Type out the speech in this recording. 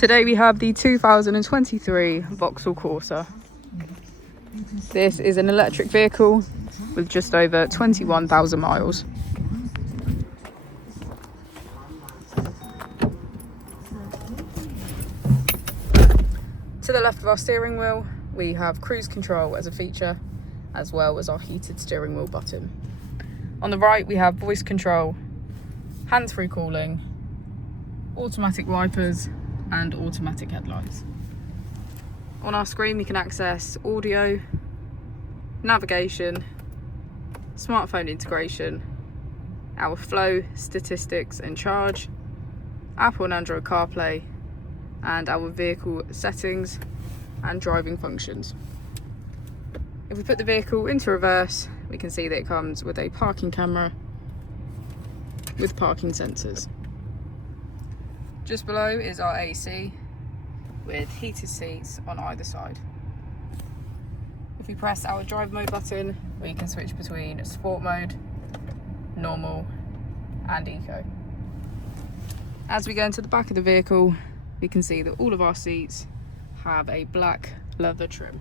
Today we have the 2023 Vauxhall Corsa. This is an electric vehicle with just over 21,000 miles. To the left of our steering wheel, we have cruise control as a feature, as well as our heated steering wheel button. On the right, we have voice control, hands-free calling, automatic wipers, and automatic headlights. On our screen, we can access audio, navigation, smartphone integration, our flow, statistics and charge, Apple and Android CarPlay, and our vehicle settings and driving functions. If we put the vehicle into reverse, we can see that it comes with a parking camera with parking sensors. Just below is our AC with heated seats on either side. If we press our drive mode button, we can switch between sport mode, normal and eco. As we go into the back of the vehicle, we can see that all of our seats have a black leather trim.